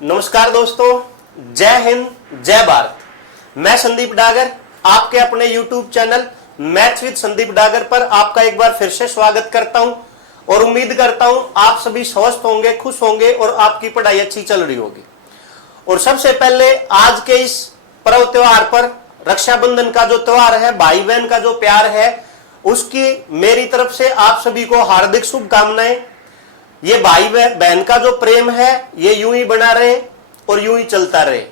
नमस्कार दोस्तों, जय हिंद, जय भारत। मैं संदीप डागर आपके अपने YouTube channel maths with Sandeep Dagar पर आपका एक बार फिर से स्वागत करता हूं और उम्मीद करता हूं आप सभी स्वस्थ होंगे, खुश होंगे और आपकी पढ़ाई अच्छी चल रही होगी। और सबसे पहले आज के इस पर्व त्योहार पर, रक्षाबंधन का जो त्योहार है, भाई बहन का जो प्यार है, उसकी मेरी तरफ से आप सभी को हार्दिक शुभकामनाएं। ये भाई बहन का जो प्रेम है ये यूं ही बना रहे और यूं ही चलता रहे।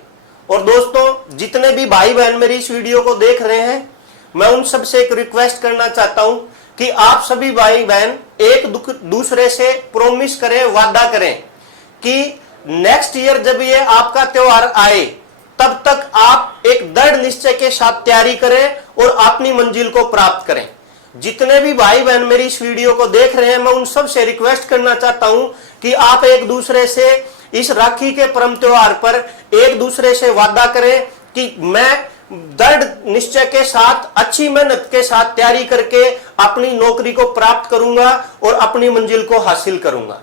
और दोस्तों, जितने भी भाई बहन मेरी इस वीडियो को देख रहे हैं, मैं उन सबसे एक रिक्वेस्ट करना चाहता हूं कि आप सभी भाई बहन एक दूसरे से प्रॉमिस करें, वादा करें कि नेक्स्ट ईयर जब ये आपका त्योहार आए तब तक आप एक दृढ़ निश्चय के साथ तैयारी करें और अपनी मंजिल को प्राप्त करें। जितने भी भाई बहन मेरी इस वीडियो को देख रहे हैं, मैं उन सब से रिक्वेस्ट करना चाहता हूं कि आप एक दूसरे से इस राखी के परम त्योहार पर एक दूसरे से वादा करें कि मैं दृढ़ निश्चय के साथ, अच्छी मेहनत के साथ तैयारी करके अपनी नौकरी को प्राप्त करूंगा और अपनी मंजिल को हासिल करूंगा।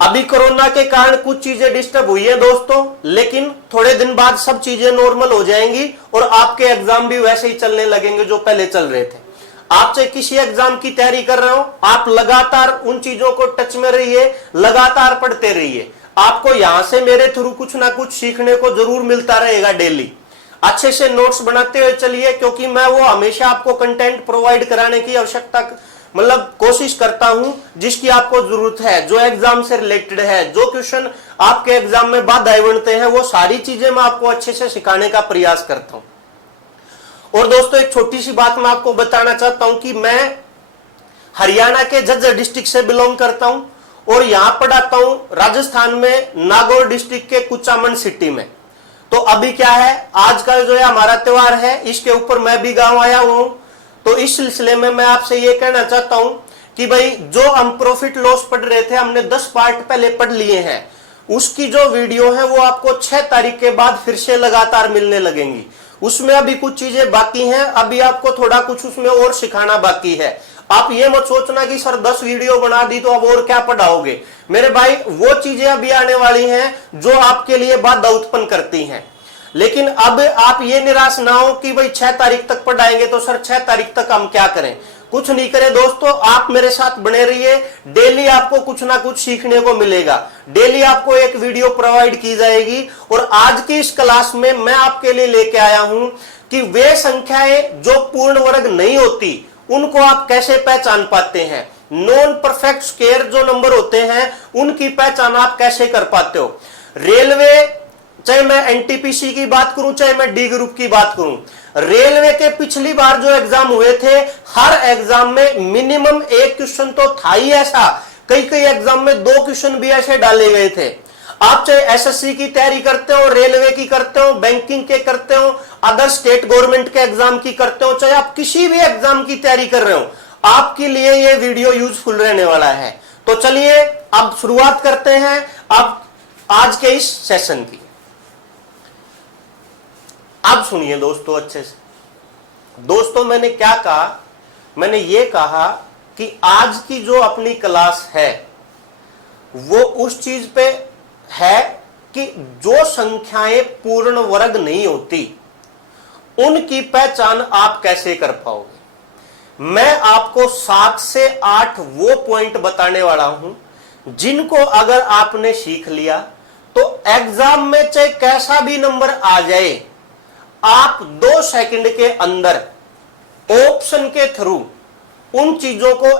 अभी कोरोना के कारण कुछ चीजें डिस्टर्ब हुई है दोस्तों, लेकिन थोड़े दिन बाद सब चीजें नॉर्मल हो जाएंगी और आपके एग्जाम भी वैसे ही चलने लगेंगे जो पहले चल रहे थे। आप चाहे किसी एग्जाम की तैयारी कर रहे हो, आप लगातार उन चीजों को टच में रहिए, लगातार पढ़ते रहिए। आपको यहां से मेरे थ्रू कुछ ना कुछ सीखने को जरूर मिलता रहेगा। डेली अच्छे से नोट्स बनाते हुए चलिए, क्योंकि मैं वो हमेशा आपको कंटेंट प्रोवाइड कराने की आवश्यकता कोशिश करता हूं जिसकी आपको जरूरत है, जो एग्जाम से रिलेटेड है, जो क्वेश्चन आपके एग्जाम में बाधाएं बनते हैं, वो सारी चीजें मैं आपको अच्छे से सिखाने का प्रयास करता हूं। और दोस्तों, एक छोटी सी बात मैं आपको बताना चाहता हूं कि मैं हरियाणा के झज्जर डिस्ट्रिक्ट से बिलोंग करता हूं और यहां पढ़ाता हूं राजस्थान में नागौर डिस्ट्रिक्ट के कुचामन सिटी में। तो अभी क्या है, आज का जो है हमारा त्योहार है, इसके ऊपर मैं भी गांव आया हुआ हूं। तो इस सिलसिले में मैं आपसे ये कहना चाहता हूं कि भाई, जो हम प्रॉफिट लॉस पढ़ रहे थे, हमने 10 पार्ट पहले पढ़ लिए हैं, उसकी जो वीडियो है वो आपको 6 तारीख के बाद फिर से लगातार मिलने लगेंगी। उसमें अभी कुछ चीजें बाकी हैं, अभी आपको थोड़ा कुछ उसमें और सिखाना बाकी है। आप ये मत सोचना कि सर 10 वीडियो बना दी तो अब और क्या पढ़ाओगे। मेरे भाई, वो चीजें अभी आने वाली हैं जो आपके लिए बाधा उत्पन्न करती हैं। लेकिन अब आप ये निराश ना हो कि भाई 6 तारीख तक पढ़ाएंगे तो सर 6 तारीख तक हम क्या करें। कुछ नहीं करें दोस्तों, आप मेरे साथ बने रहिए। डेली आपको कुछ ना कुछ सीखने को मिलेगा, डेली आपको एक वीडियो प्रोवाइड की जाएगी। और आज की इस क्लास में मैं आपके लिए लेके आया हूं कि वे संख्याएं जो पूर्ण वर्ग नहीं होती, उनको आप कैसे पहचान पाते हैं। नॉन परफेक्ट स्क्वायर जो नंबर होते हैं, उनकी पहचान आप कैसे कर पाते हो। रेलवे, चाहे मैं एनटीपीसी की बात करूं, चाहे मैं डी ग्रुप की बात करूं, रेलवे के पिछली बार जो एग्जाम हुए थे, हर एग्जाम में मिनिमम एक क्वेश्चन तो था ही ऐसा। कई कई एग्जाम में 2 क्वेश्चन भी ऐसे डाले गए थे। आप चाहे एसएससी की तैयारी करते हो, रेलवे की करते हो, बैंकिंग के करते हो, अदर स्टेट गवर्नमेंट के एग्जाम की करते हो, चाहे आप किसी भी एग्जाम की तैयारी कर रहे हो, आपके लिए ये वीडियो यूजफुल रहने वाला है। तो चलिए अब शुरुआत करते हैं अब आज के इस सेशन की। अब सुनिए दोस्तों अच्छे से। दोस्तों, मैंने क्या कहा, मैंने ये कहा कि आज की जो अपनी क्लास है वो उस चीज पे है कि जो संख्याएं पूर्ण वर्ग नहीं होती, उनकी पहचान आप कैसे कर पाओगे। मैं आपको 7 से 8 वो पॉइंट बताने वाला हूं जिनको अगर आपने सीख लिया तो एग्जाम में चाहे कैसा भी नंबर आ जाए, आप 2 सेकंड के अंदर ऑप्शन के थ्रू उन चीजों को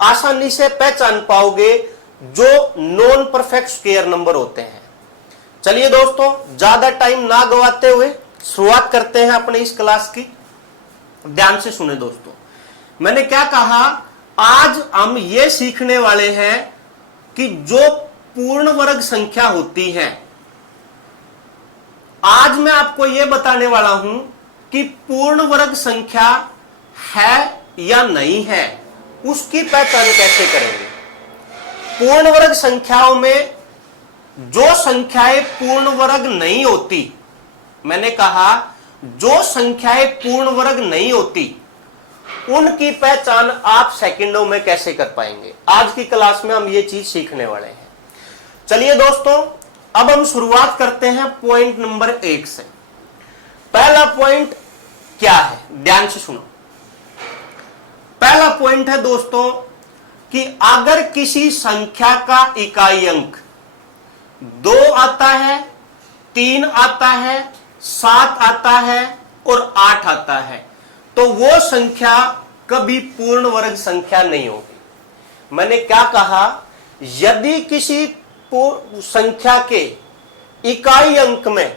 आसानी से पहचान पाओगे जो नॉन परफेक्ट स्क्वायर नंबर होते हैं। चलिए दोस्तों, ज्यादा टाइम ना गवाते हुए शुरुआत करते हैं अपने इस क्लास की। ध्यान से सुने दोस्तों, मैंने क्या कहा, आज हम ये सीखने वाले हैं कि जो पूर्ण वर्ग संख्या होती है, आज मैं आपको यह बताने वाला हूं कि पूर्ण वर्ग संख्या है या नहीं है, उसकी पहचान कैसे करेंगे। पूर्ण वर्ग संख्याओं में जो संख्याएं पूर्ण वर्ग नहीं होती, मैंने कहा जो संख्याएं पूर्ण वर्ग नहीं होती, उनकी पहचान आप सेकंडों में कैसे कर पाएंगे। आज की क्लास में हम ये चीज सीखने वाले हैं। चलिए दोस्तों, अब हम शुरुआत करते हैं पॉइंट नंबर 1 से। पहला पॉइंट क्या है, ध्यान से सुनो। पहला पॉइंट है दोस्तों कि अगर किसी संख्या का इकाई अंक 2 आता है, 3 आता है, 7 आता है और 8 आता है, तो वो संख्या कभी पूर्ण वर्ग संख्या नहीं होगी। मैंने क्या कहा, यदि किसी संख्या के इकाई अंक में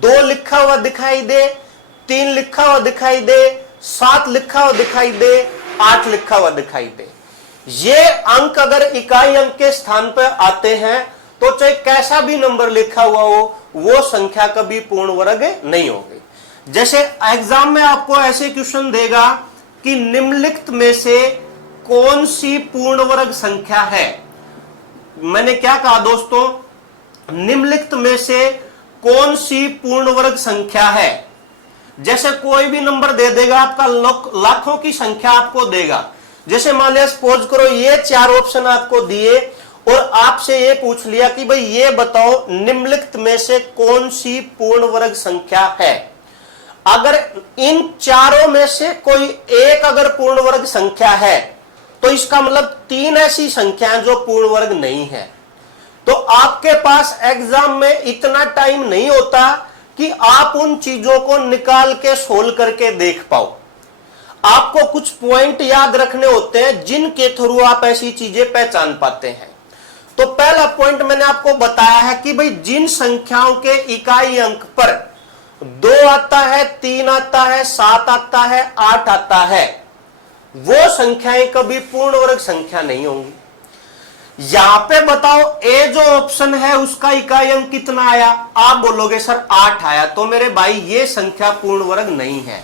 2 लिखा हुआ दिखाई दे, 3 लिखा हुआ दिखाई दे, 7 लिखा हुआ दिखाई दे, 8 लिखा हुआ दिखाई दे, ये अंक अगर इकाई अंक के स्थान पर आते हैं तो चाहे कैसा भी नंबर लिखा हुआ हो, वो संख्या कभी पूर्ण वर्ग नहीं होगी। जैसे एग्जाम में आपको ऐसे क्वेश्चन देगा कि निम्नलिखित में से कौन सी पूर्ण वर्ग संख्या है। मैंने क्या कहा दोस्तों, निम्नलिखित में से कौन सी पूर्ण वर्ग संख्या है। जैसे कोई भी नंबर दे देगा, आपका लाखों की संख्या आपको देगा। जैसे मान लिया सपोज करो ये 4 ऑप्शन आपको दिए और आपसे ये पूछ लिया कि भाई ये बताओ निम्नलिखित में से कौन सी पूर्ण वर्ग संख्या है। अगर इन चारों में से कोई एक अगर पूर्ण वर्ग संख्या है तो इसका मतलब 3 ऐसी संख्याएं जो पूर्ण वर्ग नहीं है। तो आपके पास एग्जाम में इतना टाइम नहीं होता कि आप उन चीजों को निकाल के सोल्व करके देख पाओ। आपको कुछ पॉइंट याद रखने होते हैं जिनके थ्रू आप ऐसी चीजें पहचान पाते हैं। तो पहला पॉइंट मैंने आपको बताया है कि भाई जिन संख्याओं के इकाई अंक पर 2 आता है, 3 आता है, 7 आता है, 8 आता है, वो संख्याएं कभी पूर्ण वर्ग संख्या नहीं होंगी। यहां पे बताओ ए जो ऑप्शन है उसका इकाई अंक कितना आया, आप बोलोगे सर 8 आया, तो मेरे भाई ये संख्या पूर्ण वर्ग नहीं है।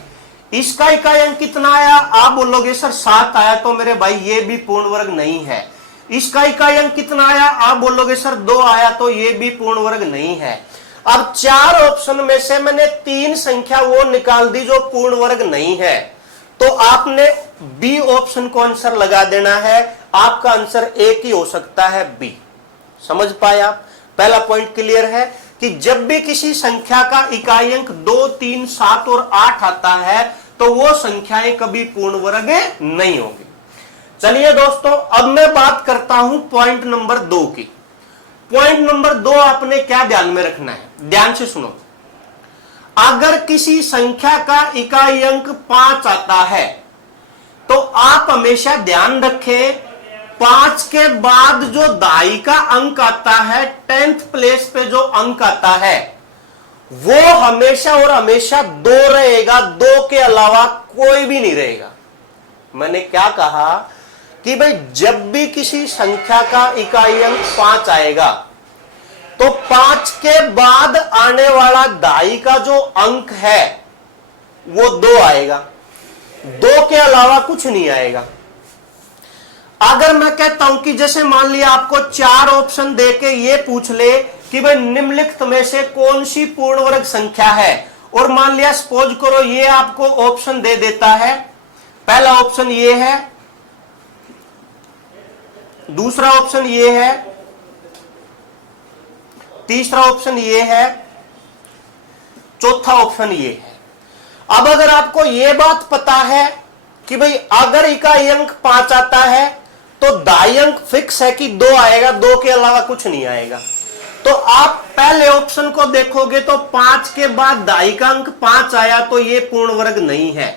इसका इकाई अंक कितना आया, आप बोलोगे सर 7 आया, तो मेरे भाई ये भी पूर्ण वर्ग नहीं है। इसका इकाई अंक कितना आया, आप बोलोगे सर 2 आया, तो ये भी पूर्ण वर्ग नहीं है। अब 4 ऑप्शन में से मैंने 3 संख्या वो निकाल दी जो पूर्ण वर्ग नहीं है, तो आपने बी ऑप्शन को आंसर लगा देना है। आपका आंसर एक ही हो सकता है, बी। समझ पाए आप? पहला पॉइंट क्लियर है कि जब भी किसी संख्या का इकाई अंक 2, 3, 7 और 8 आता है तो वो संख्याएं कभी पूर्ण वर्ग नहीं होगी। चलिए दोस्तों, अब मैं बात करता हूं पॉइंट नंबर 2 की। पॉइंट नंबर 2 आपने क्या ध्यान में रखना है, ध्यान से सुनो। अगर किसी संख्या का इकाई अंक 5 आता है तो आप हमेशा ध्यान रखें 5 के बाद जो दाई का अंक आता है, 10th प्लेस पे जो अंक आता है, वो हमेशा और हमेशा 2 रहेगा, 2 के अलावा कोई भी नहीं रहेगा। मैंने क्या कहा कि भाई जब भी किसी संख्या का इकाई अंक 5 आएगा तो 5 के बाद आने वाला दाई का जो अंक है वो 2 आएगा, 2 के अलावा कुछ नहीं आएगा। अगर मैं कहता हूं कि जैसे मान लिया आपको 4 ऑप्शन देके ये पूछ ले कि भाई निम्नलिखित में से कौन सी पूर्ण वर्ग संख्या है, और मान लिया सपोज करो ये आपको ऑप्शन दे देता है, पहला ऑप्शन ये है, दूसरा ऑप्शन ये है, तीसरा ऑप्शन ये है, चौथा ऑप्शन ये है। अब अगर आपको ये बात पता है कि भाई अगर इकाई अंक 5 आता है तो दाई अंक फिक्स है कि 2 आएगा, 2 के अलावा कुछ नहीं आएगा, तो आप पहले ऑप्शन को देखोगे तो 5 के बाद दाई का अंक 5 आया तो ये पूर्ण वर्ग नहीं है,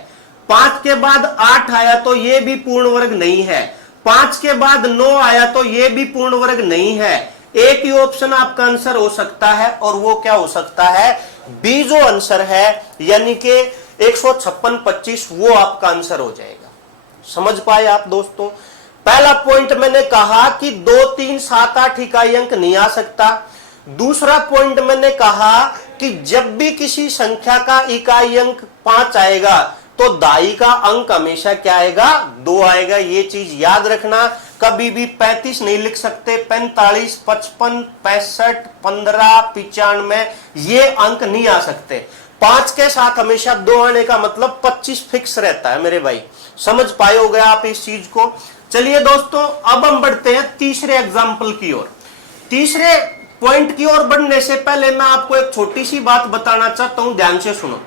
5 के बाद 8 आया तो ये भी पूर्ण वर्ग नहीं है, 5 के बाद 9 आया तो ये भी पूर्ण वर्ग नहीं है। एक ही ऑप्शन आपका आंसर हो सकता है और वो क्या हो सकता है, बी जो आंसर है यानी कि 156-25 वो आपका आंसर हो जाएगा। समझ पाए आप दोस्तों? पहला पॉइंट मैंने कहा कि 2, 3, 7, 8 इकाई अंक नहीं आ सकता। दूसरा पॉइंट मैंने कहा कि जब भी किसी संख्या का इकाई अंक 5 आएगा तो दाई का अंक हमेशा क्या आएगा, 2 आएगा। ये चीज याद रखना, कभी भी 35 नहीं लिख सकते, 45, 55, 65, 15, 95 ये अंक नहीं आ सकते। 5 के साथ हमेशा 2 आने का मतलब 25 फिक्स रहता है मेरे भाई। समझ पाए हो गया आप इस चीज को? चलिए दोस्तों, अब हम बढ़ते हैं तीसरे एग्जाम्पल की ओर। तीसरे पॉइंट की ओर बढ़ने से पहले मैं आपको एक छोटी सी बात बताना चाहता हूं, ध्यान से सुनो।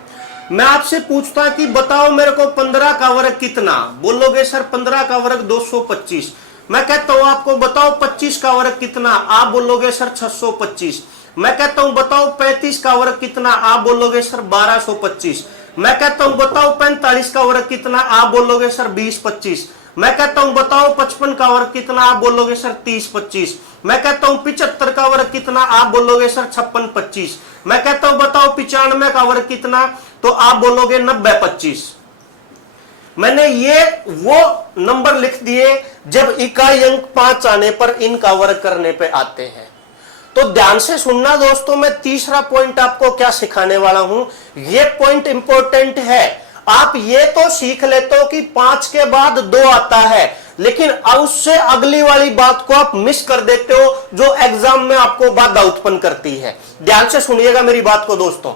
मैं आपसे पूछता कि बताओ मेरे को 15 का वर्ग कितना, बोलोगे सर 15 का वर्ग 225। मैं कहता हूं आपको बताओ 25 का वर्ग कितना, आप बोलोगे सर 625। मैं कहता हूं बताओ 35 का वर्ग कितना, आप बोलोगे सर 1225। मैं कहता हूं बताओ 45 का वर्ग कितना, आप बोलोगे सर 2025। मैं कहता हूं बताओ 55 का वर्ग कितना, आप बोलोगे सर 3025। मैं कहता हूं 75 का वर्ग कितना, आप बोलोगे सर 5625। मैं कहता हूं बताओ 95 का वर्ग कितना, तो आप बोलोगे 9025। मैंने ये वो नंबर लिख दिए जब इकाई अंक 5 आने पर इनका वर्ग करने पे आते हैं। तो ध्यान से सुनना दोस्तों, मैं तीसरा पॉइंट आपको क्या सिखाने वाला हूं, ये पॉइंट इंपॉर्टेंट है। आप ये तो सीख लेते हो कि 5 के बाद 2 आता है, लेकिन उससे अगली वाली बात को आप मिस कर देते हो जो एग्जाम में आपको बाधा उत्पन्न करती है। ध्यान से सुनिएगा मेरी बात को दोस्तों।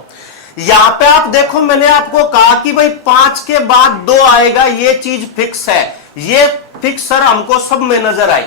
यहां पे आप देखो, मैंने आपको कहा कि भाई 5 के बाद 2 आएगा, ये चीज फिक्स है, ये फिक्स सर हमको सब में नजर आई।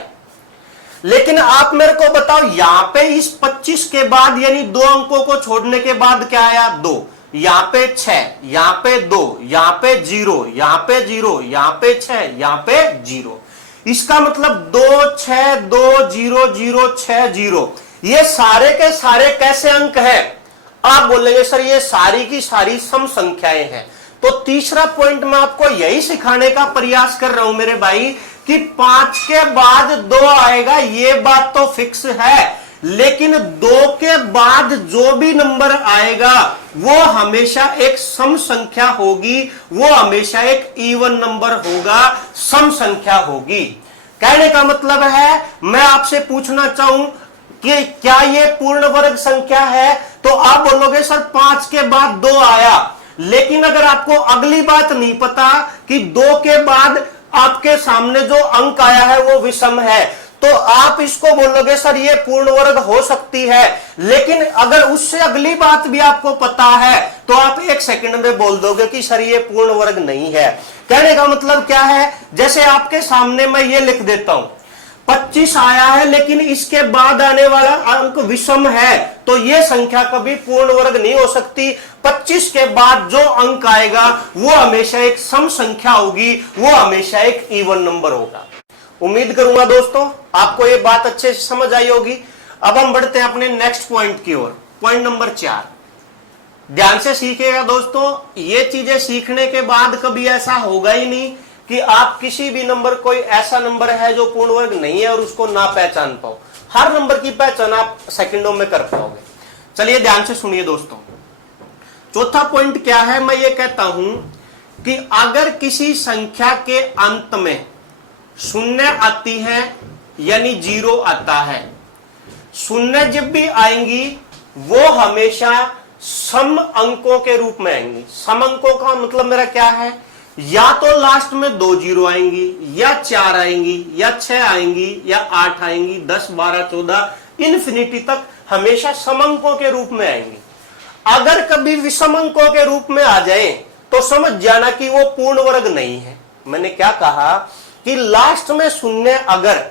लेकिन आप मेरे को बताओ यहां पे इस 25 के बाद यानी 2 अंकों को छोड़ने के बाद क्या आया, 2, यहां पे 6, यहां पे 2, यहां पे 0, यहां पे 0, यहां पे 6, यहां पे 0। इसका मतलब 2 6 2 0 0 6 0, ये सारे के सारे कैसे अंक हैं? आप बोलेंगे सर ये सारी की सारी सम संख्याएं हैं। तो तीसरा पॉइंट मैं आपको यही सिखाने का प्रयास कर रहा हूं मेरे भाई कि 5 के बाद 2 आएगा, ये बात तो फिक्स है, लेकिन 2 के बाद जो भी नंबर आएगा वो हमेशा एक सम संख्या होगी, वो हमेशा एक इवन नंबर होगा, सम संख्या होगी। कहने का मतलब है मैं आपसे पूछना चाहूं कि क्या ये पूर्ण वर्ग संख्या है, तो आप बोलोगे सर 5 के बाद 2 आया, लेकिन अगर आपको अगली बात नहीं पता कि 2 के बाद आपके सामने जो अंक आया है वो विषम है, तो आप इसको बोलोगे सर ये पूर्ण वर्ग हो सकती है। लेकिन अगर उससे अगली बात भी आपको पता है तो आप 1 सेकंड में बोल दोगे कि सर ये पूर्ण वर्ग नहीं है। कहने का मतलब क्या है, जैसे आपके सामने मैं ये लिख देता हूं 25 आया है लेकिन इसके बाद आने वाला अंक विषम है, तो यह संख्या कभी पूर्ण वर्ग नहीं हो सकती। 25 के बाद जो अंक आएगा वो हमेशा एक सम संख्या होगी, वो हमेशा एक इवन नंबर होगा। उम्मीद करूंगा दोस्तों आपको ये बात अच्छे से समझ आई होगी। अब हम बढ़ते हैं अपने नेक्स्ट पॉइंट की ओर, पॉइंट नंबर 4। ध्यान से सीखिएगा दोस्तों, ये चीजें सीखने के बाद कभी ऐसा होगा ही नहीं कि आप किसी भी नंबर, कोई ऐसा नंबर है जो पूर्ण वर्ग नहीं है और उसको ना पहचान पाओ। हर नंबर की पहचान आप सेकंडों में कर पाओगे। चलिए ध्यान से सुनिए दोस्तों, चौथा पॉइंट क्या है, मैं ये कहता हूं कि अगर किसी संख्या के अंत में शून्य आती है यानी 0 आता है, शून्य जब भी आएंगी वो हमेशा सम अंकों के रूप में आएंगी। सम अंकों का मतलब मेरा क्या है, या तो लास्ट में 2 0 आएंगी, या 4 आएंगी, या 6 आएंगी, या 8 आएंगी, 10 12 14 इन्फिनिटी तक हमेशा सम अंकों के रूप में आएंगी। अगर कभी विषम अंकों के रूप में आ जाए तो समझ जाना कि वो पूर्ण वर्ग नहीं है। मैंने क्या कहा कि लास्ट में शून्य अगर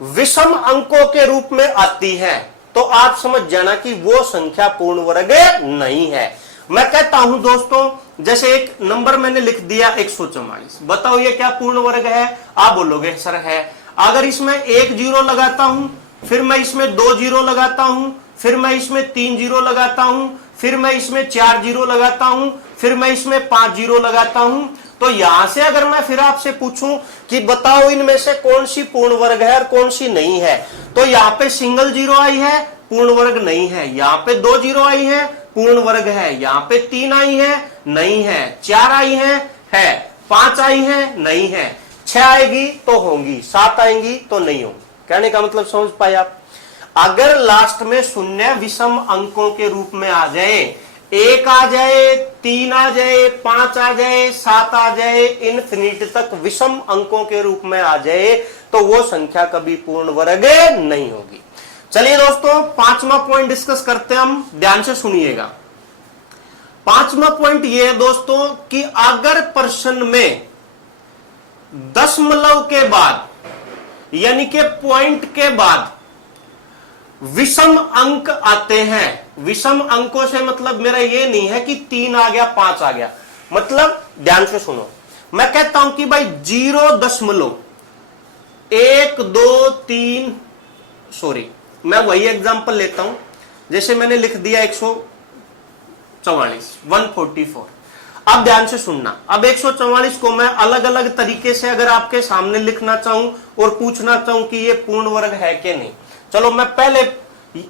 विषम अंकों के रूप में आती है तो आप समझ जाना कि वो संख्या पूर्ण वर्ग नहीं है। मैं कहता हूं दोस्तों, जैसे एक नंबर मैंने लिख दिया 144, बताओ ये क्या पूर्ण वर्ग है? आप बोलोगे सर है। अगर इसमें 1 0 लगाता हूं, फिर मैं इसमें 2 0 लगाता हूं, फिर मैं इसमें 3 0 लगाता हूं, फिर मैं इसमें 4 0 लगाता हूं, फिर मैं इसमें 5 0 लगाता हूं, तो यहां से अगर मैं फिर आपसे पूछूं कि बताओ इनमें से कौन सी पूर्ण वर्ग है और कौन सी नहीं है, तो यहाँ पे सिंगल 0 आई है, पूर्ण वर्ग नहीं है। यहाँ पे 2 0 आई है, पूर्ण वर्ग है। यहाँ पे 3 आई है, नहीं है। 4 आई है, 5 आई है, नहीं है। 6 आएगी तो होंगी, 7 आएंगी तो नहीं होंगी। कहने का मतलब समझ पाए आप? अगर लास्ट में शून्य विषम अंकों के रूप में आ जाए, 1 आ जाए, 3 आ जाए, 5 आ जाए, 7 आ जाए, इन्फिनिटी तक विषम अंकों के रूप में आ जाए, तो वो संख्या कभी पूर्ण वर्ग नहीं होगी। चलिए दोस्तों, 5वां पॉइंट डिस्कस करते हैं हम, ध्यान से सुनिएगा। 5वां पॉइंट ये है दोस्तों कि अगर प्रश्न में दशमलव के बाद यानी कि पॉइंट के बाद विषम अंक आते हैं, विषम अंकों से मतलब मेरा ये नहीं है कि 3 आ गया 5 आ गया, मतलब ध्यान से सुनो, मैं कहता हूं कि भाई 0.123, सॉरी मैं वही एग्जांपल लेता हूं, जैसे मैंने लिख दिया 144, 144। अब ध्यान से सुनना, अब 144 को मैं अलग अलग तरीके से अगर आपके सामने लिखना चाहूं और पूछना चाहूं कि ये पूर्ण वर्ग है कि नहीं, चलो मैं पहले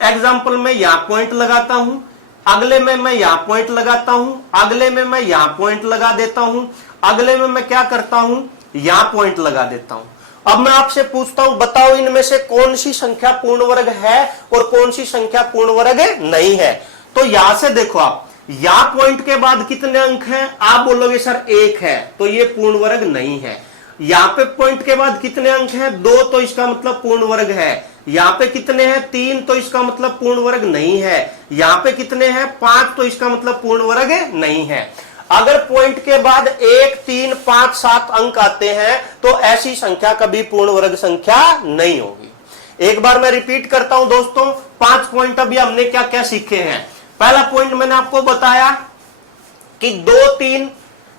एग्जांपल में यहां पॉइंट लगाता हूं, अगले में मैं यहां पॉइंट लगाता हूं, अगले में मैं यहां पॉइंट लगा देता हूं, अगले में मैं क्या करता हूं, यहां पॉइंट लगा देता हूं। अब मैं आपसे पूछता हूं, बताओ इनमें से कौन सी संख्या पूर्ण वर्ग है और कौन सी संख्या पूर्ण वर्ग नहीं है। तो यहां से देखो, आप यहां पॉइंट के बाद कितने अंक हैं, आप बोलोगे सर 1 है, तो ये पूर्ण वर्ग नहीं है। यहां पे पॉइंट के बाद कितने अंक हैं, 2, तो इसका मतलब पूर्ण वर्ग है। यहां पे कितने हैं, 3, तो इसका मतलब पूर्ण वर्ग नहीं है। यहां पे कितने हैं, 5, तो इसका मतलब पूर्ण वर्ग नहीं है। अगर पॉइंट के बाद 1, 3, 5, 7 अंक आते हैं तो ऐसी संख्या कभी पूर्ण वर्ग संख्या नहीं होगी। एक बार मैं रिपीट करता हूं दोस्तों, 5 पॉइंट अभी हमने क्या क्या सीखे हैं। पहला पॉइंट मैंने आपको बताया कि 2, 3,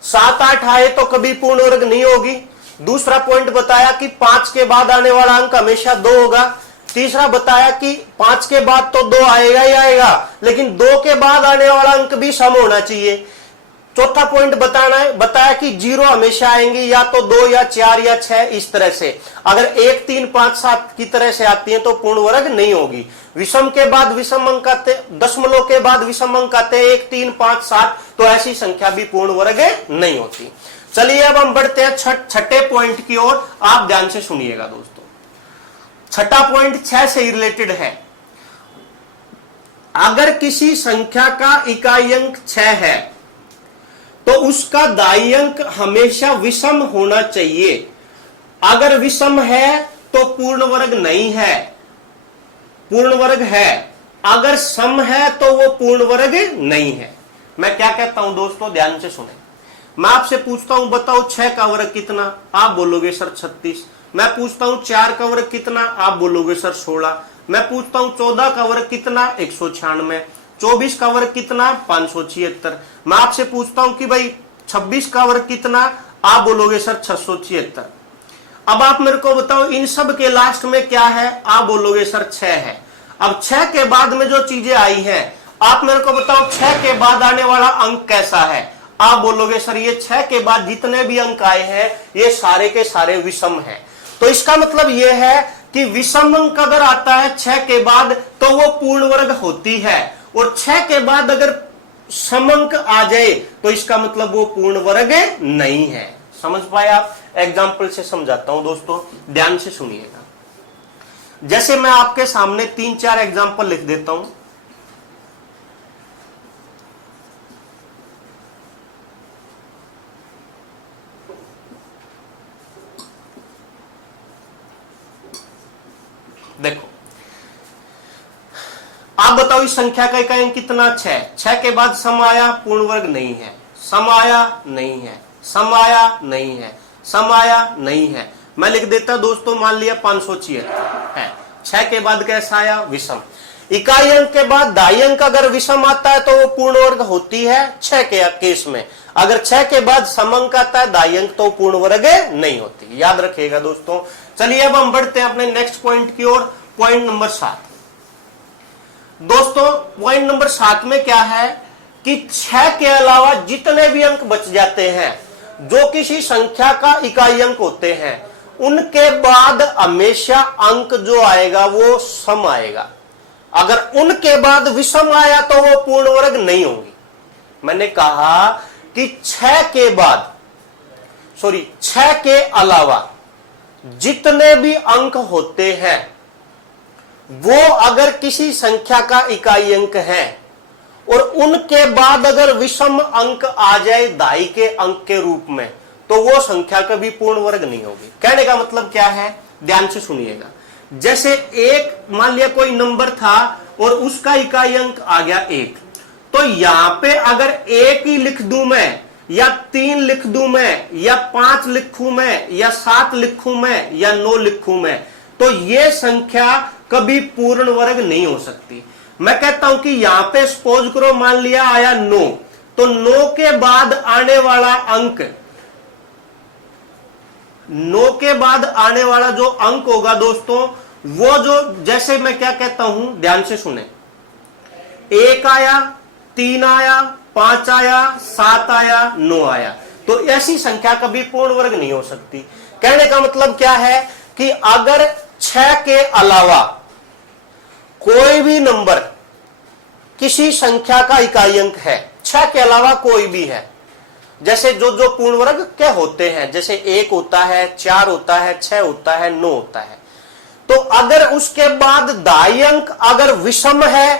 7, 8 आए तो कभी पूर्ण वर्ग नहीं होगी। दूसरा पॉइंट बताया कि 5 के बाद आने वाला अंक हमेशा 2 होगा। तीसरा बताया कि 5 के बाद तो 2 आएगा ही आएगा, लेकिन 2 के बाद आने वाला अंक भी सम होना चाहिए। चौथा पॉइंट बताया कि 0 हमेशा आएंगे, या तो 2 या 4 या 6, इस तरह से। अगर 1, 3, 5, 7 की तरह से आती है तो पूर्ण वर्ग नहीं होगी। विषम के बाद विषम अंक आते, दशमलव के बाद विषम अंक आते 1, 3, 5, 7, तो ऐसी संख्या भी पूर्ण वर्ग नहीं होती। चलिए अब हम बढ़ते हैं छठे पॉइंट की ओर। आप ध्यान से सुनिएगा दोस्तों, छठा पॉइंट 6 से ही रिलेटेड है। अगर किसी संख्या का इकाई अंक 6 है तो उसका दाई अंक हमेशा विषम होना चाहिए। अगर विषम है तो पूर्ण वर्ग नहीं है, पूर्ण वर्ग है। अगर सम है तो वो पूर्ण वर्ग नहीं है। मैं क्या कहता हूं दोस्तों, ध्यान से सुने। मैं आपसे पूछता हूं, बताओ 6 का वर्ग कितना, आप बोलोगे सर 36। मैं पूछता हूं 4 का वर्ग कितना, आप बोलोगे सर 16। मैं पूछता हूं 14 का वर्ग कितना, 196। 24 का वर्ग कितना, 576। मैं आपसे पूछता हूं कि भाई 26 का वर्ग कितना, आप बोलोगे सर 676। अब आप मेरे को बताओ इन सब के लास्ट में क्या है, आप बोलोगे सर 6 है। अब 6 के बाद में जो चीजें आई हैं, आप मेरे को बताओ 6 के बाद आने वाला अंक कैसा है, आप बोलोगे सर ये 6 के बाद जितने भी अंक आए हैं ये सारे के सारे विषम हैं। तो इसका मतलब ये है कि विषम अंक अगर आता है 6 के बाद तो वो पूर्ण वर्ग होती है, और 6 के बाद अगर समअंक आ जाए तो इसका मतलब वो पूर्ण वर्ग नहीं है। समझ पाए आप? एग्जाम्पल से समझाता हूं दोस्तों, ध्यान से सुनिएगा। जैसे मैं आपके सामने 3-4 एग्जाम्पल लिख देता हूं। देखो, आप बताओ इस संख्या का इकाई अंक कितना, 6। 6 के बाद सम आया, पूर्ण वर्ग नहीं है। सम आया नहीं है, सम आया नहीं है, सम आया नहीं है। मैं लिख देता दोस्तों, मान लिया 576 है। 6 के बाद कैसा आया, विषम। इकाई अंक के बाद दाई अंक अगर विषम आता है तो वो पूर्ण वर्ग होती है 6 के केस में। अगर 6 के बाद सम अंक आता है दाई अंक तो पूर्ण वर्ग नहीं होती। याद रखिएगा दोस्तों। चलिए अब हम बढ़ते हैं अपने नेक्स्ट पॉइंट की ओर, पॉइंट नंबर 7। दोस्तों पॉइंट नंबर 7 में क्या है कि 6 के अलावा जितने भी अंक बच जाते हैं जो किसी संख्या का इकाई अंक होते हैं, उनके बाद हमेशा अंक जो आएगा वो सम आएगा। अगर उनके बाद विषम आया तो वो पूर्ण वर्ग नहीं होगी। मैंने कहा कि 6 के बाद, सॉरी 6 के अलावा जितने भी अंक होते हैं वो अगर किसी संख्या का इकाई अंक है और उनके बाद अगर विषम अंक आ जाए दाई के अंक के रूप में, तो वो संख्या कभी पूर्ण वर्ग नहीं होगी। कहने का मतलब क्या है, ध्यान से सुनिएगा। जैसे एक, मान लिया कोई नंबर था और उसका इकाई अंक आ गया 1, तो यहां पे अगर 1 ही लिख दूं मैं, या 3 लिख दूं मैं, या 5 लिखूं मैं, या 7 लिखूं मैं, या 9 लिखूं मैं, तो ये संख्या कभी पूर्ण वर्ग नहीं हो सकती। मैं कहता हूं कि यहां पे सपोज करो मान लिया आया 9, तो 9 के बाद आने वाला अंक, 9 के बाद आने वाला जो अंक होगा दोस्तों, वो जो, जैसे मैं क्या कहता हूं, ध्यान से सुने, 1 आया, 3 आया, 5 आया, 7 आया, 9 आया, तो ऐसी संख्या कभी पूर्ण वर्ग नहीं हो सकती। कहने का मतलब क्या है कि अगर 6 के अलावा कोई भी नंबर किसी संख्या का इकाई अंक है, 6 के अलावा कोई भी है, जैसे जो जो पूर्ण वर्ग के होते हैं, जैसे 1 होता है, 4 होता है, 6 होता है, 9 होता है, तो अगर उसके बाद दाई अंक अगर विषम है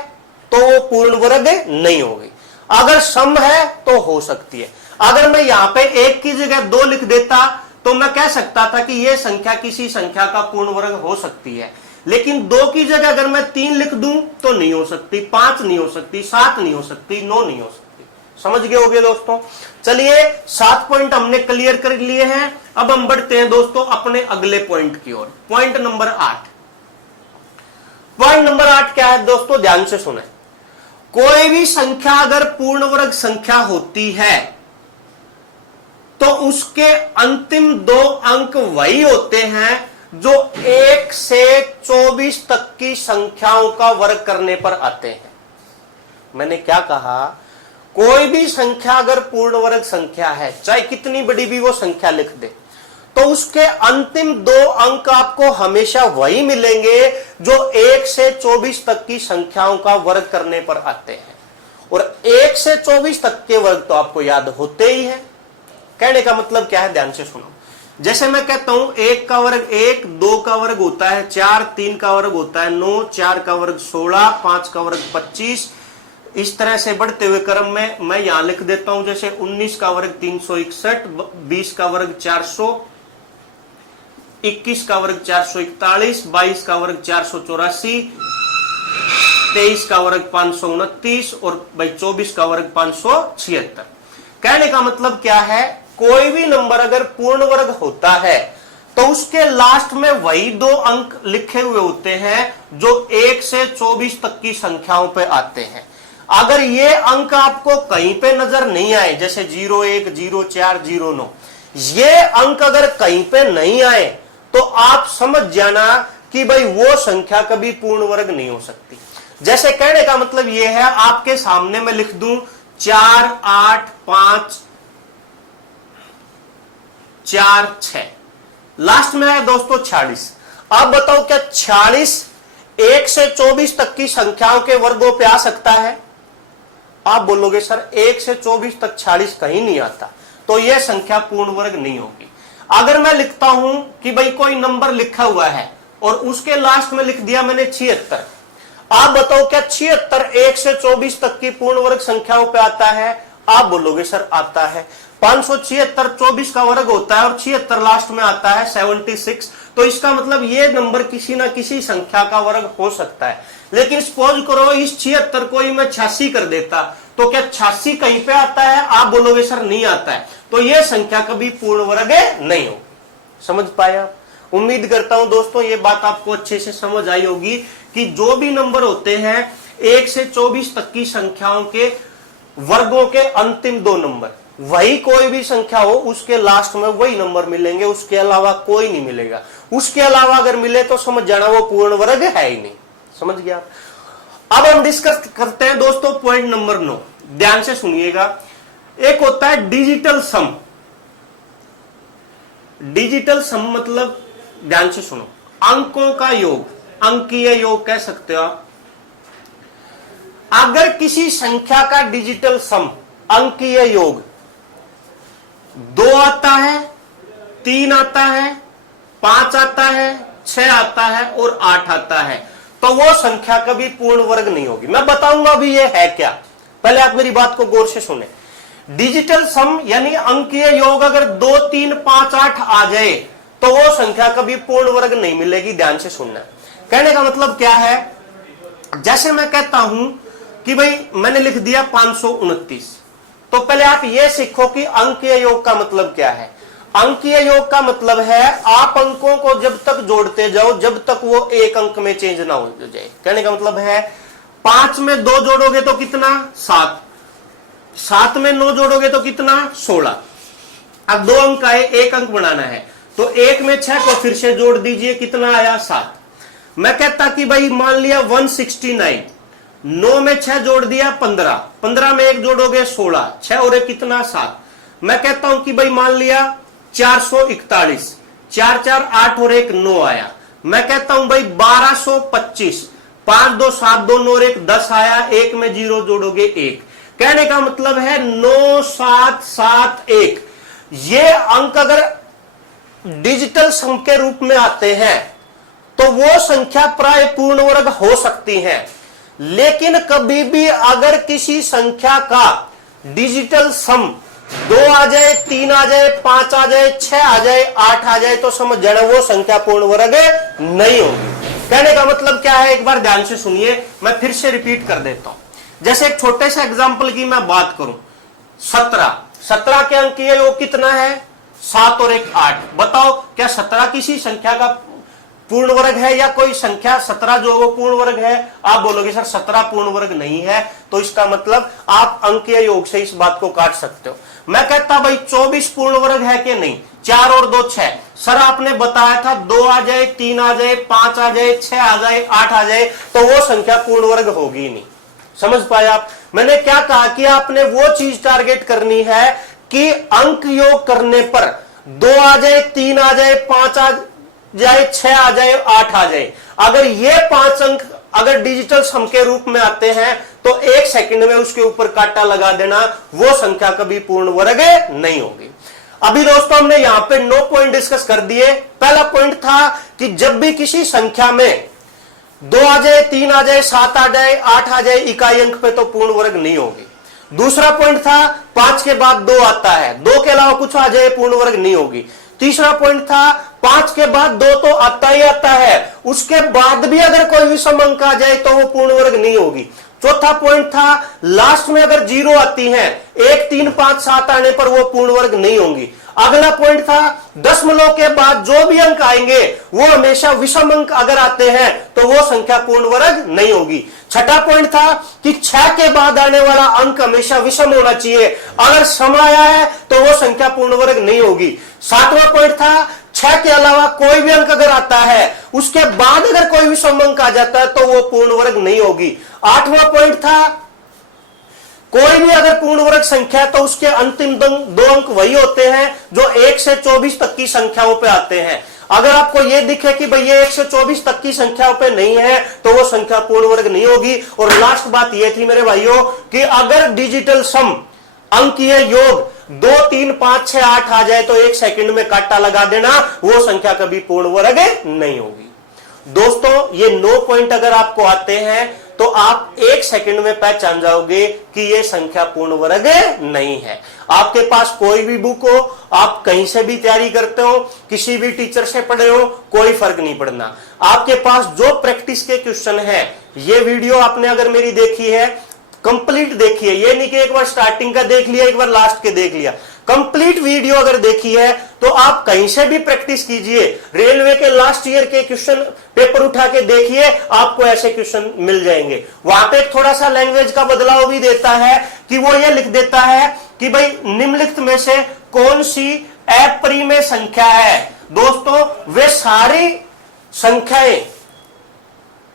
तो वो पूर्ण वर्ग नहीं होगी, अगर सम है तो हो सकती है। अगर मैं यहां पे 1 की जगह 2 लिख देता तो मैं कह सकता था कि यह संख्या किसी संख्या का पूर्ण वर्ग हो सकती है, लेकिन 2 की जगह अगर मैं 3 लिख दूं तो नहीं हो सकती, 5 नहीं हो सकती, 7 नहीं हो सकती, 9 नहीं हो सकती। समझ गए होगे दोस्तों। चलिए 7 पॉइंट हमने क्लियर कर लिए हैं। अब हम बढ़ते हैं दोस्तों अपने अगले पॉइंट की ओर। Point number 8। पॉइंट नंबर 8 क्या है दोस्तों, ध्यान से सुने। कोई भी संख्या अगर पूर्ण वर्ग संख्या होती है तो उसके अंतिम 2 अंक वही होते हैं जो 1 से 24 तक की संख्याओं का वर्ग करने पर आते हैं। मैंने क्या कहा, कोई भी संख्या अगर पूर्ण वर्ग संख्या है, चाहे कितनी बड़ी भी वो संख्या लिख दे, तो उसके अंतिम 2 अंक आपको हमेशा वही मिलेंगे जो 1 से 24 तक की संख्याओं का वर्ग करने पर आते हैं। और 1 से 24 तक के वर्ग तो आपको याद होते ही हैं। कहने का मतलब क्या है, ध्यान से सुनो। जैसे मैं कहता हूं 1 का वर्ग 1, 2 का वर्ग होता है 4, 3 का वर्ग होता है 9, 4 का वर्ग 16, 5 का वर्ग 25, इस तरह से बढ़ते हुए क्रम में मैं यहां लिख देता हूं, जैसे 19 का वर्ग 361, 20 का वर्ग 400, 21 का वर्ग 441, 22 का वर्ग 484, 23 का वर्ग 529 और भाई 24 का वर्ग 576। कहने का मतलब क्या है, कोई भी नंबर अगर पूर्ण वर्ग होता है तो उसके लास्ट में वही 2 अंक लिखे हुए होते हैं जो 1 से 24 तक की संख्याओं पे आते हैं। अगर ये अंक आपको कहीं पे नजर नहीं आए, जैसे 01, 04, 09, ये अंक अगर कहीं पे नहीं आए तो आप समझ जाना कि भाई वो संख्या कभी पूर्ण वर्ग नहीं हो सकती। जैसे कहने का मतलब ये है, आपके सामने मैं लिख दूं 4, 8, 5, 4, 6, लास्ट में है दोस्तों 46। आप बताओ क्या 46 1 से 24 तक की संख्याओं के वर्गों पे आ सकता है? आप बोलोगे सर 1 से 24 तक 46 कहीं नहीं आता, तो यह संख्या पूर्ण वर्ग नहीं होगी। अगर मैं लिखता हूं कि भाई कोई नंबर लिखा हुआ है और उसके लास्ट में लिख दिया मैंने 76, आप बताओ क्या 76 1 से 24 तक की पूर्ण वर्ग संख्याओं पे आता है? आप बोलोगे सर आता है। 576 24 का वर्ग होता है और 76 लास्ट में आता है 76, तो इसका मतलब ये नंबर किसी ना किसी संख्या का वर्ग हो सकता है। लेकिन सपोज करो इस 76 को ही मैं 86 कर देता, तो क्या 86 कहीं पे आता है? आप बोलोगे सर नहीं आता है, तो यह संख्या कभी पूर्ण वर्ग नहीं हो। समझ पाया? उम्मीद करता हूं दोस्तों ये बात आपको अच्छे से समझ आई होगी कि जो भी नंबर होते हैं 1 से 24 तक की संख्याओं के वर्गों के अंतिम 2 नंबर, वही कोई भी संख्या हो उसके लास्ट में वही नंबर मिलेंगे, उसके अलावा कोई नहीं मिलेगा। उसके अलावा अगर मिले तो समझ जाना वो पूर्ण वर्ग है ही नहीं। समझ गया? अब हम डिस्कस करते हैं दोस्तों पॉइंट नंबर 9। ध्यान से सुनिएगा। एक होता है डिजिटल सम। डिजिटल सम मतलब, ध्यान से सुनो, अंकों का योग, अंकीय योग कह सकते हो आप। अगर किसी संख्या का डिजिटल सम, अंकीय योग 2 आता है, 3 आता है, 5 आता है, 6 आता है और 8 आता है, तो वो संख्या कभी पूर्ण वर्ग नहीं होगी। मैं बताऊंगा अभी ये है क्या, पहले आप मेरी बात को गौर से सुने। डिजिटल सम यानी अंकीय योग अगर 2, 3, 5, 8 आ जाए तो वो संख्या कभी पूर्ण वर्ग नहीं मिलेगी। ध्यान से सुनना। कहने का मतलब क्या है, जैसे मैं कहता हूं कि भाई मैंने लिख दिया 529, तो पहले आप ये सीखो कि अंकीय योग का मतलब क्या है। अंकीय योग का मतलब है आप अंकों को जब तक जोड़ते जाओ जब तक वो एक अंक में चेंज ना हो जाए। कहने का मतलब है 5 में 2 जोड़ोगे तो कितना 7, 7 में 9 जोड़ोगे तो कितना 16। अब 2 अंक आए, एक अंक बनाना है तो 1 में 6 को फिर से जोड़ दीजिए, कितना आया 7। मैं कहता कि भाई मान लिया 169, 9 में 6 जोड़ दिया 15, 15 में 1 जोड़ोगे 16, 6 और 1 कितना 7। मैं कहता हूं कि भाई मान लिया 441, 4 4 8 और 1 9 आया। मैं कहता हूं भाई 1225, 5 2 7 2 9 और 1 10 आया, 1 में 0 जोड़ोगे 1। कहने का मतलब है 9771। ये अंक अगर डिजिटल सम के रूप में आते हैं तो वो संख्या प्राय पूर्ण वर्ग हो सकती है, लेकिन कभी भी अगर किसी संख्या का डिजिटल सम 2 आ जाए, 3 आ जाए, 5 आ जाए, 6 आ जाए, 8 आ जाए तो समझ जाना वो संख्या पूर्ण वर्ग नहीं होगी। कहने का मतलब क्या है, एक बार ध्यान से सुनिए, मैं फिर से रिपीट कर देता हूं। जैसे एक छोटे से एग्जांपल की मैं बात करूं, 17 के अंकीय योग कितना है 7 और 1 8। बताओ क्या 17 किसी संख्या का पूर्ण वर्ग है या कोई संख्या 17 जो वो पूर्ण वर्ग है? आप बोलोगे सर 17 पूर्ण वर्ग नहीं है, तो इसका मतलब आप अंकीय योग से इस बात को काट सकते हो। मैं कहता भाई 24 पूर्ण वर्ग है कि नहीं, 4 और 2 6। सर आपने बताया था 2 आ जाए, 3 आ जाए, 5 आ जाए, 6 आ जाए, 8 आ जाए तो वो संख्या पूर्ण वर्ग होगी नहीं। समझ पाए आप? मैंने क्या कहा कि आपने वो चीज टारगेट करनी है कि अंक योग करने पर 2 आ जाए, 3 आ जाए, 5 आ जाए, 6 आ जाए, 8 आ जाए। अगर ये 5 अंक अगर डिजिटल सम के रूप में आते हैं तो 1 सेकंड में उसके ऊपर काटा लगा देना, वो संख्या कभी पूर्ण वर्ग नहीं होगी। अभी दोस्तों हमने यहां पे 9 पॉइंट डिस्कस कर दिए। पहला पॉइंट था कि जब भी किसी संख्या में 2 आ जाए, 3 आ जाए, 7 आ जाए, 8 आ जाए इकाई अंक पे तो पूर्ण वर्ग नहीं होगी। दूसरा पॉइंट था 5 के बाद 2 आता है, 2 के अलावा कुछ आ जाए पूर्ण वर्ग नहीं होगी। तीसरा पॉइंट था 5 के बाद 2 तो आता ही आता है, उसके बाद भी अगर कोई विषम अंक आ जाए तो वो पूर्ण वर्ग नहीं होगी। चौथा पॉइंट था लास्ट में अगर 0 आती है, 1 3 5 7 आने पर वो पूर्ण वर्ग नहीं होंगी। अगला पॉइंट था दशमलव के बाद जो भी अंक आएंगे वो हमेशा विषम अंक अगर आते हैं तो वो संख्या पूर्ण वर्ग नहीं होगी। छठा पॉइंट था कि 6 के बाद आने वाला अंक हमेशा विषम होना चाहिए, अगर सम आया है तो वो संख्या पूर्ण वर्ग नहीं होगी। सातवां पॉइंट था 6 के अलावा कोई भी अंक अगर आता है उसके बाद अगर कोई विषम अंक आ जाता है तो वो पूर्ण वर्ग नहीं होगी। आठवां पॉइंट था कोई भी अगर पूर्ण वर्ग संख्या है तो उसके अंतिम 2 अंक वही होते हैं जो 1 से 24 तक की संख्याओं पे आते हैं। अगर आपको यह दिखे कि भाई ये 1 से 24 तक की संख्याओं पे नहीं है तो वो संख्या पूर्ण वर्ग नहीं होगी। और लास्ट बात यह थी मेरे भाइयों कि अगर डिजिटल सम अंकीय योग 2 3 5 6 8 आ जाए तो 1 सेकंड में काटा लगा देना, वो संख्या कभी पूर्ण वर्ग नहीं होगी। दोस्तों ये 9 पॉइंट अगर आपको आते हैं तो आप 1 सेकंड में पहचान जाओगे कि ये संख्या पूर्ण वर्ग नहीं है। आपके पास कोई भी बुक हो, आप कहीं से भी तैयारी करते हो, किसी भी टीचर से पढ़े हो, कोई फर्क नहीं पड़ना। आपके पास जो प्रैक्टिस के क्वेश्चन है, ये वीडियो आपने अगर मेरी देखी है कंप्लीट देखी है, ये नहीं कि एक बार स्टार्टिंग का देख लिया एक बार लास्ट के देख लिया, कंप्लीट वीडियो अगर देखी है तो आप कहीं से भी प्रैक्टिस कीजिए। रेलवे के लास्ट ईयर के क्वेश्चन पेपर उठा के देखिए, आपको ऐसे क्वेश्चन मिल जाएंगे। वहां पे थोड़ा सा लैंग्वेज का बदलाव भी देता है कि वो ये लिख देता है कि भाई निम्नलिखित में से कौन सी अपरिमेय संख्या है। दोस्तों वे सारी संख्याएं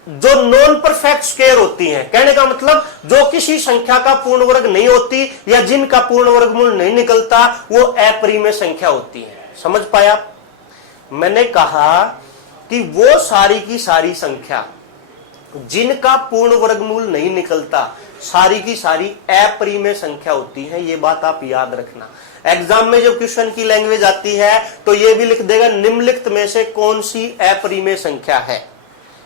जो नॉन परफेक्ट स्क्वायर होती हैं, कहने का मतलब जो किसी संख्या का पूर्ण वर्ग नहीं होती या जिनका पूर्ण वर्गमूल नहीं निकलता, वो अपरिमेय संख्या होती है। समझ पाया? मैंने कहा कि वो सारी की सारी संख्या जिनका पूर्ण वर्गमूल नहीं निकलता, सारी की सारी अपरिमेय संख्या होती है। ये बात आप याद रखना। एग्जाम में जब क्वेश्चन की लैंग्वेज आती है तो ये भी लिख देगा निम्नलिखित में से कौन सी अपरिमेय संख्या है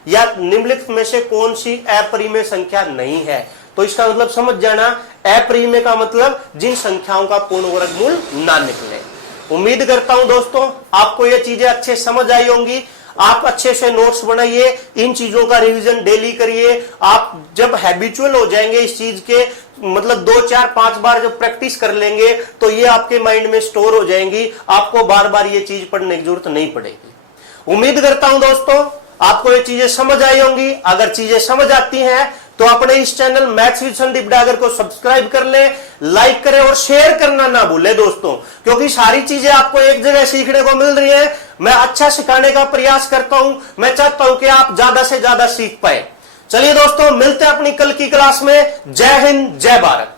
या निम्नलिखित में से कौन सी अपरिमेय संख्या नहीं है। तो इसका मतलब समझ जाना, अपरिमेय का मतलब जिन संख्याओं का पूर्ण वर्गमूल ना निकले। उम्मीद करता हूं दोस्तों आपको ये चीजें अच्छे समझ आई होंगी। आप अच्छे से नोट्स बनाइए, इन चीजों का रिवीजन डेली करिए। आप जब हैबिचुअल हो जाएंगे इस चीज के, मतलब 2 4 5 बार जब प्रैक्टिस कर लेंगे तो ये आपके माइंड में स्टोर हो जाएंगी, आपको बार बार ये चीज पढ़ने की जरूरत नहीं पड़ेगी। उम्मीद करता हूं दोस्तों आपको ये चीजें समझ आई होंगी। अगर चीजें समझ आती हैं तो अपने इस channel maths with Sandeep Dagar को सब्सक्राइब कर ले, लाइक करें और शेयर करना ना भूले दोस्तों, क्योंकि सारी चीजें आपको एक जगह सीखने को मिल रही है। मैं अच्छा सिखाने का प्रयास करता हूं, मैं चाहता हूं कि आप ज्यादा से ज्यादा सीख पाए। चलिए दोस्तों, मिलते हैं अपनी कल की क्लास में। जय हिंद, जय भारत।